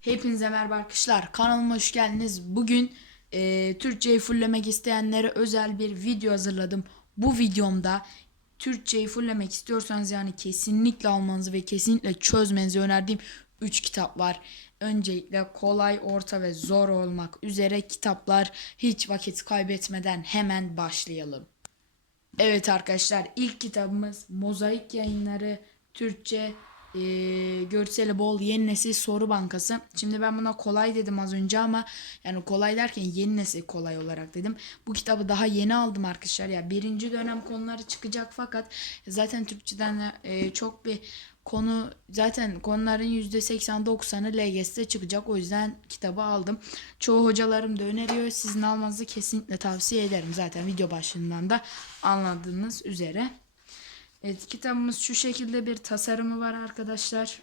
Hepinize merhaba arkadaşlar. Kanalıma hoş geldiniz. Bugün e, Türkçeyi fullemek isteyenlere özel bir video hazırladım. Bu videomda Türkçeyi fullemek istiyorsanız yani kesinlikle almanızı ve kesinlikle çözmenizi önerdiğim 3 kitap var. Öncelikle kolay, orta ve zor olmak üzere kitaplar. Hiç vakit kaybetmeden hemen başlayalım. Evet arkadaşlar ilk kitabımız Mozaik Yayınları Türkçe e, görseli bol yeni nesil soru bankası. Şimdi ben buna kolay dedim az önce ama yani kolay derken yeni nesil kolay olarak dedim. Bu kitabı daha yeni aldım arkadaşlar ya birinci dönem konuları çıkacak fakat zaten Türkçeden de, e, çok bir konu zaten konuların %80-90'ı LGS'de çıkacak o yüzden kitabı aldım. Çoğu hocalarım da öneriyor. Sizin almanızı kesinlikle tavsiye ederim. Zaten video başlığından da anladığınız üzere. Evet kitabımız şu şekilde bir tasarımı var arkadaşlar.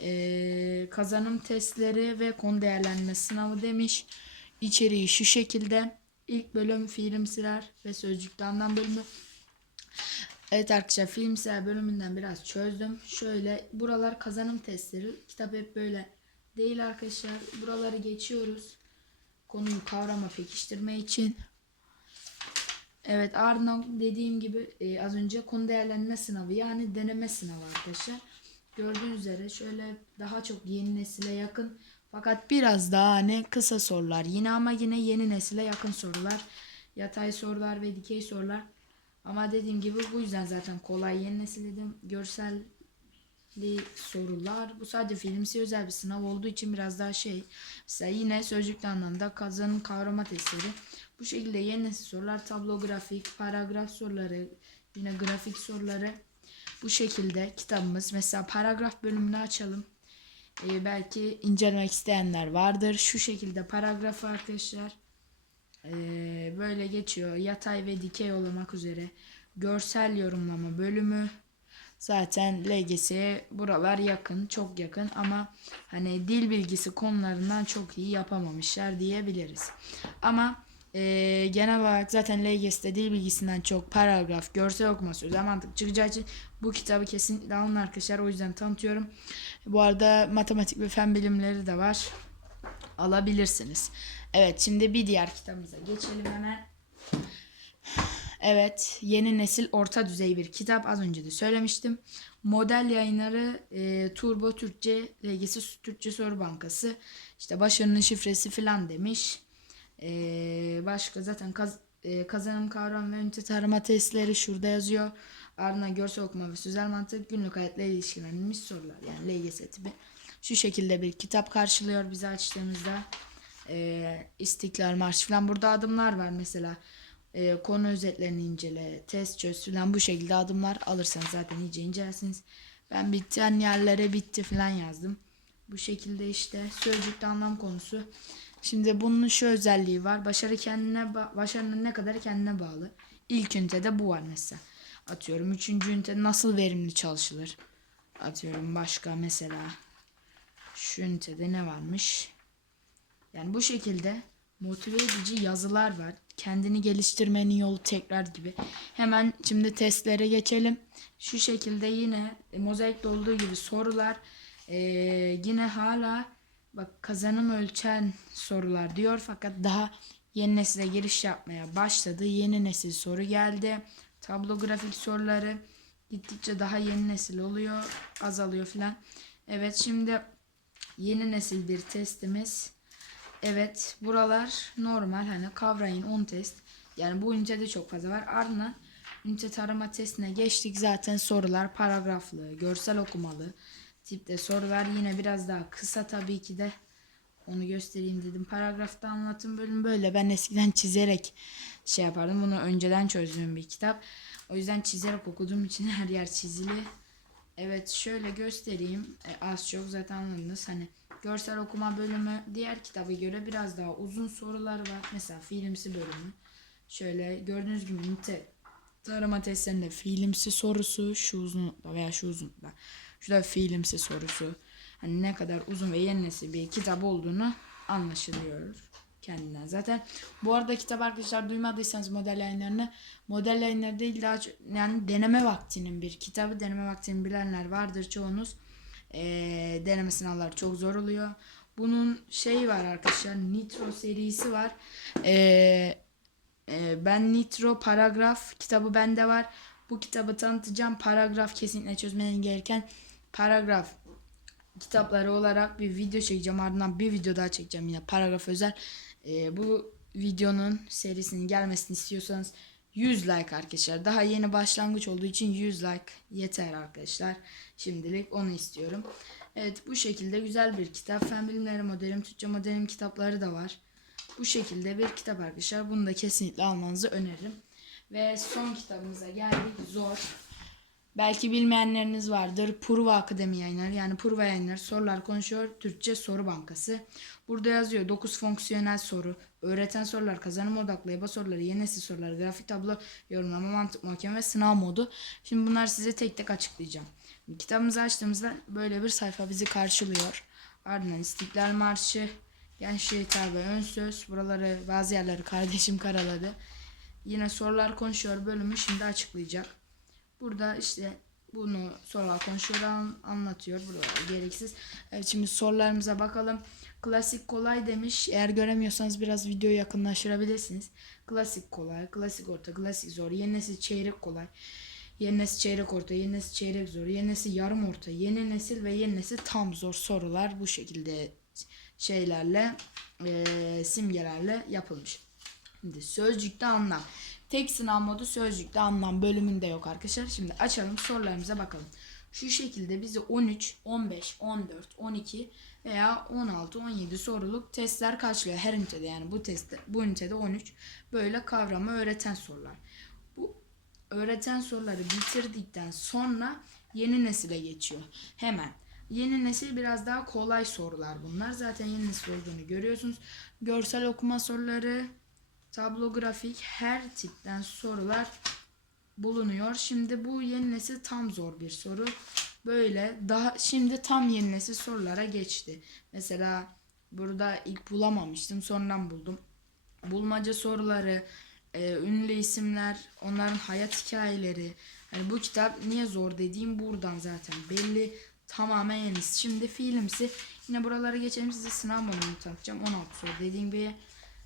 Ee, kazanım testleri ve konu değerlendirme sınavı demiş. İçeriği şu şekilde. İlk bölüm filmsiler ve sözcükte anlam bölümü. Evet arkadaşlar filmsel bölümünden biraz çözdüm. Şöyle buralar kazanım testleri. Kitap hep böyle değil arkadaşlar. Buraları geçiyoruz. Konuyu kavrama pekiştirme için. Evet ardından dediğim gibi e, az önce konu değerlendirme sınavı yani deneme sınavı arkadaşlar. Gördüğünüz üzere şöyle daha çok yeni nesile yakın fakat biraz daha hani kısa sorular. Yine ama yine yeni nesile yakın sorular. Yatay sorular ve dikey sorular. Ama dediğim gibi bu yüzden zaten kolay yeni nesil dedim. Görselli sorular. Bu sadece filmsi özel bir sınav olduğu için biraz daha şey. Mesela yine sözcükte anlamda kazanım kavrama testleri. Bu şekilde yeni nesil sorular, tablo grafik, paragraf soruları, yine grafik soruları. Bu şekilde kitabımız. Mesela paragraf bölümünü açalım. Ee, belki incelemek isteyenler vardır. Şu şekilde paragraf arkadaşlar. Ee, böyle geçiyor. Yatay ve dikey olmak üzere. Görsel yorumlama bölümü. Zaten LGS'ye buralar yakın, çok yakın ama hani dil bilgisi konularından çok iyi yapamamışlar diyebiliriz. Ama e, genel olarak zaten LGS'de dil bilgisinden çok paragraf, görsel okuma, sözel mantık çıkacağı için bu kitabı kesinlikle alın arkadaşlar. O yüzden tanıtıyorum. Bu arada matematik ve fen bilimleri de var. Alabilirsiniz. Evet şimdi bir diğer kitabımıza geçelim hemen. Evet, yeni nesil orta düzey bir kitap. Az önce de söylemiştim. Model yayınları e, Turbo Türkçe, LGS Türkçe Soru Bankası. İşte başarının şifresi falan demiş. E, başka zaten kaz, e, kazanım kavram ve ünite tarama testleri şurada yazıyor. Ardından görsel okuma ve sözel mantık günlük hayatla ilişkilenmiş sorular. Yani LGS tipi. Şu şekilde bir kitap karşılıyor bizi açtığımızda. E, İstiklal Marşı falan. Burada adımlar var mesela e, konu özetlerini incele, test çöz falan bu şekilde adımlar alırsanız zaten iyice incelersiniz. Ben biten yerlere bitti falan yazdım. Bu şekilde işte sözcükte anlam konusu. Şimdi bunun şu özelliği var. Başarı kendine ba- başarının ne kadar kendine bağlı. İlk ünitede bu var mesela. Atıyorum üçüncü ünite nasıl verimli çalışılır. Atıyorum başka mesela. Şu ünitede ne varmış? Yani bu şekilde motive edici yazılar var. Kendini geliştirmenin yolu tekrar gibi. Hemen şimdi testlere geçelim. Şu şekilde yine e, mozaikte olduğu gibi sorular. Ee, yine hala bak kazanım ölçen sorular diyor fakat daha yeni nesile giriş yapmaya başladı. Yeni nesil soru geldi. Tablo grafik soruları gittikçe daha yeni nesil oluyor, azalıyor filan. Evet şimdi yeni nesil bir testimiz. Evet buralar normal hani kavrayın 10 test. Yani bu ünitede çok fazla var. Ardından ünite tarama testine geçtik. Zaten sorular paragraflı, görsel okumalı tipte sorular. Yine biraz daha kısa tabii ki de. Onu göstereyim dedim. Paragrafta anlatım bölümü böyle. Ben eskiden çizerek şey yapardım. Bunu önceden çözdüğüm bir kitap. O yüzden çizerek okuduğum için her yer çizili. Evet şöyle göstereyim. E, az çok zaten anladınız. Hani görsel okuma bölümü diğer kitaba göre biraz daha uzun sorular var. Mesela filmsi bölümü. Şöyle gördüğünüz gibi nite tarama testlerinde fiilimsi sorusu şu uzunlukta veya şu uzunlukta. Şurada fiilimsi sorusu. Hani ne kadar uzun ve yeni nesil bir kitap olduğunu anlaşılıyor kendinden. Zaten bu arada kitap arkadaşlar duymadıysanız model yayınlarını model yayınları değil daha çok, yani deneme vaktinin bir kitabı deneme vaktini bilenler vardır çoğunuz. Ee, deneme sınavları çok zor oluyor. Bunun şeyi var arkadaşlar. Nitro serisi var. Ee, e, ben Nitro paragraf kitabı bende var. Bu kitabı tanıtacağım. Paragraf kesinlikle çözmeniz gereken paragraf kitapları olarak bir video çekeceğim. Ardından bir video daha çekeceğim yine paragraf özel. Ee, bu videonun serisinin gelmesini istiyorsanız 100 like arkadaşlar. Daha yeni başlangıç olduğu için 100 like yeter arkadaşlar. Şimdilik onu istiyorum. Evet bu şekilde güzel bir kitap. Fen bilimleri modelim, Türkçe modelim kitapları da var. Bu şekilde bir kitap arkadaşlar. Bunu da kesinlikle almanızı öneririm. Ve son kitabımıza geldik. Zor. Belki bilmeyenleriniz vardır. Purva Akademi yayınları yani Purva yayınları sorular konuşuyor. Türkçe soru bankası. Burada yazıyor 9 fonksiyonel soru. Öğreten sorular, kazanım odaklı, EBA soruları, yeni nesil sorular, grafik tablo, yorumlama, mantık muhakeme ve sınav modu. Şimdi bunları size tek tek açıklayacağım. Kitabımızı açtığımızda böyle bir sayfa bizi karşılıyor. Ardından İstiklal Marşı, Gençliğe hitap ve ön söz. Buraları bazı yerleri kardeşim karaladı. Yine sorular konuşuyor bölümü şimdi açıklayacak. Burada işte bunu sorular konuşuyor an- anlatıyor. Buralar gereksiz. Evet şimdi sorularımıza bakalım. Klasik kolay demiş. Eğer göremiyorsanız biraz videoyu yakınlaştırabilirsiniz. Klasik kolay, klasik orta, klasik zor, yeni nesil çeyrek kolay. Yeni nesil çeyrek orta, yeni nesil çeyrek zor, yeni nesil yarım orta, yeni nesil ve yeni nesil tam zor sorular bu şekilde şeylerle eee, simgelerle yapılmış. Şimdi sözcükte anlam. Tek sınav modu sözcükte anlam bölümünde yok arkadaşlar. Şimdi açalım sorularımıza bakalım. Şu şekilde bize 13, 15, 14, 12 veya 16, 17 soruluk testler karşılıyor her ünitede. Yani bu testte bu ünitede 13 böyle kavramı öğreten sorular. Bu öğreten soruları bitirdikten sonra yeni nesile geçiyor. Hemen. Yeni nesil biraz daha kolay sorular bunlar. Zaten yeni nesil olduğunu görüyorsunuz. Görsel okuma soruları, tablo grafik her tipten sorular bulunuyor. Şimdi bu yeni nesil tam zor bir soru. Böyle daha şimdi tam yeni nesil sorulara geçti. Mesela burada ilk bulamamıştım sonradan buldum. Bulmaca soruları, e, ünlü isimler, onların hayat hikayeleri. Yani bu kitap niye zor dediğim buradan zaten belli. Tamamen yeni. Şimdi filmsi. Yine buralara geçelim size sınav modunu tanıtacağım. 16 soru dediğim gibi.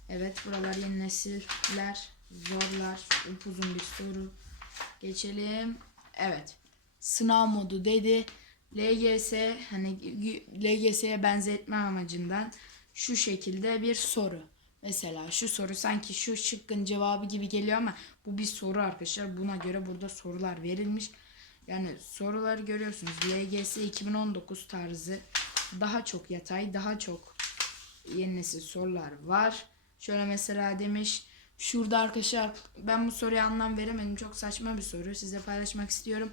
Evet buralar yeni nesiller. Zorlar. Upuzun bir soru. Geçelim. Evet. Sınav modu dedi. LGS hani LGS'ye benzetme amacından şu şekilde bir soru. Mesela şu soru sanki şu şıkkın cevabı gibi geliyor ama bu bir soru arkadaşlar. Buna göre burada sorular verilmiş. Yani soruları görüyorsunuz. LGS 2019 tarzı daha çok yatay, daha çok yeni nesil sorular var. Şöyle mesela demiş. Şurada arkadaşlar ben bu soruya anlam veremedim. Çok saçma bir soru. Size paylaşmak istiyorum.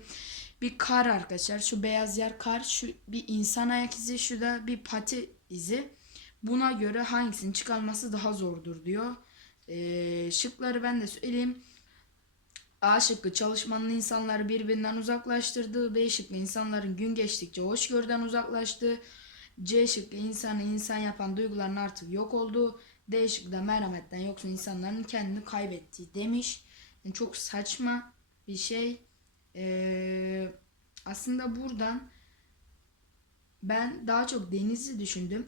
Bir kar arkadaşlar. Şu beyaz yer kar. Şu bir insan ayak izi. Şu da bir pati izi. Buna göre hangisinin çıkarması daha zordur diyor. Ee, şıkları ben de söyleyeyim. A şıkkı çalışmanın insanları birbirinden uzaklaştırdığı. B şıkkı insanların gün geçtikçe hoşgörüden uzaklaştığı. C şıkkı insanı insan yapan duyguların artık yok olduğu. D şıkkı merhametten yoksun insanların kendini kaybettiği demiş. Yani çok saçma bir şey. Ee, aslında buradan ben daha çok denizi düşündüm.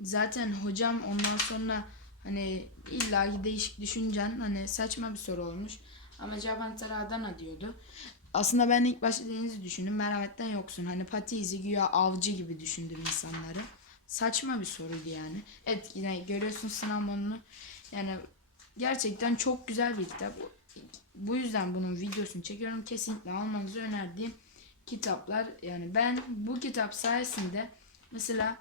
Zaten hocam ondan sonra hani illaki değişik düşüncen hani saçma bir soru olmuş. Ama Antara Adana diyordu. Aslında ben ilk başta denizi düşündüm. Merhametten yoksun. Hani pati izi güya avcı gibi düşündüm insanları. Saçma bir soruydu yani. Evet yine görüyorsun sınav. Yani gerçekten çok güzel bir kitap. Bu yüzden bunun videosunu çekiyorum. Kesinlikle almanızı önerdiğim kitaplar. Yani ben bu kitap sayesinde mesela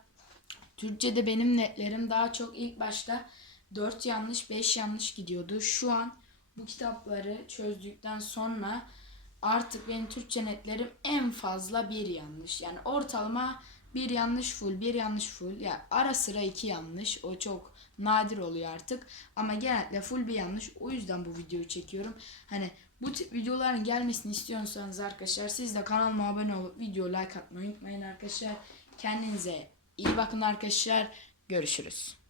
Türkçe'de benim netlerim daha çok ilk başta 4 yanlış 5 yanlış gidiyordu. Şu an bu kitapları çözdükten sonra artık benim Türkçe netlerim en fazla bir yanlış. Yani ortalama bir yanlış full, bir yanlış full. Ya yani ara sıra iki yanlış. O çok nadir oluyor artık. Ama genellikle full bir yanlış. O yüzden bu videoyu çekiyorum. Hani bu tip videoların gelmesini istiyorsanız arkadaşlar siz de kanalıma abone olup video like atmayı unutmayın arkadaşlar. Kendinize iyi bakın arkadaşlar. Görüşürüz.